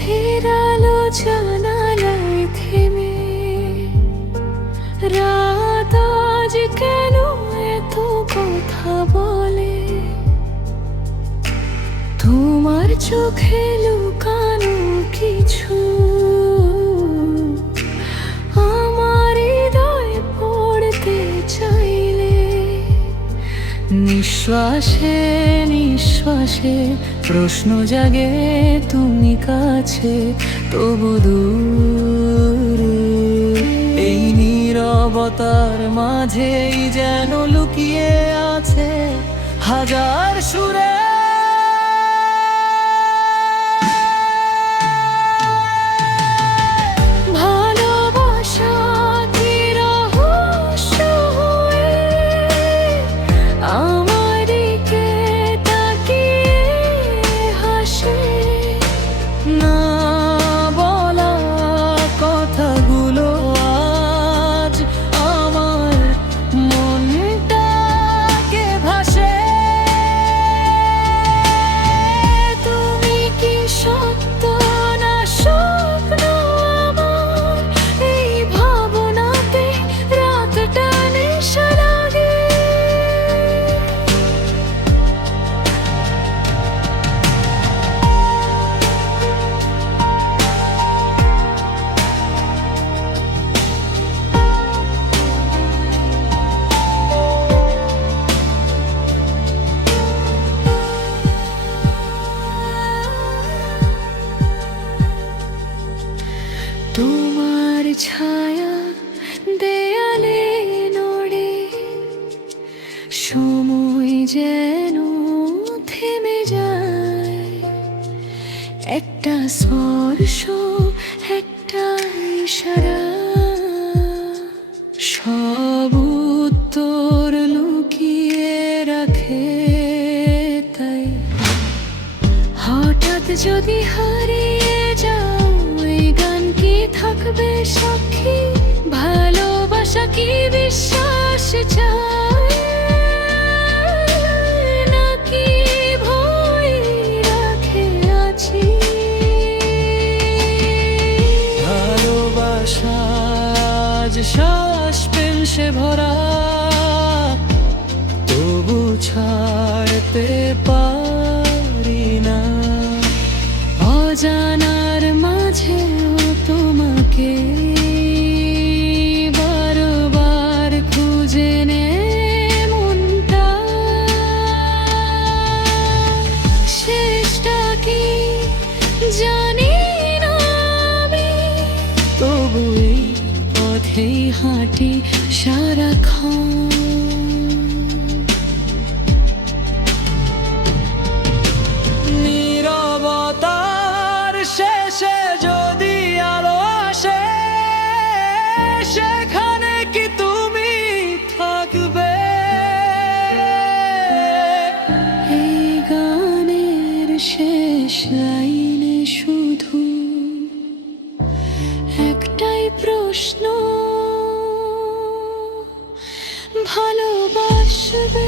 রাতের আলো জানালায় থেমে। রাত আজ কেন এত কথা বলে? তোমার চোখে লুকানো কিছু। আমার হৃদয় পড়তে চাইলে নিঃশ্বাসে নিঃশ্বাসে প্রশ্ন জাগে, তুমি কাছে? তবু দূর, এই নীরবতার মাঝেই যেন লুকিয়ে আছে হাজার সুরে। ছায়া দেয়ালে নড়ে, সময় যেন থেমে যায়। একটা স্পর্শ, একটা ইশারা, সব উত্তর লুকিয়ে রাখে তাই। হঠাৎ যদি হারিয়ে থাকবে সাক্ষী ভালোবাসা কি বিশ্বাস চায়? ভয় ভালোবাসা ভরা তবু ছাড়তে পারি না। মাঝেও তোমাকে বারবার খুঁজে নে মনটা। কি জানি তবু এই পথেই হাঁটি সারাক্ষণ। লাইনে শুধু একটাই প্রশ্ন ভালোবাসবে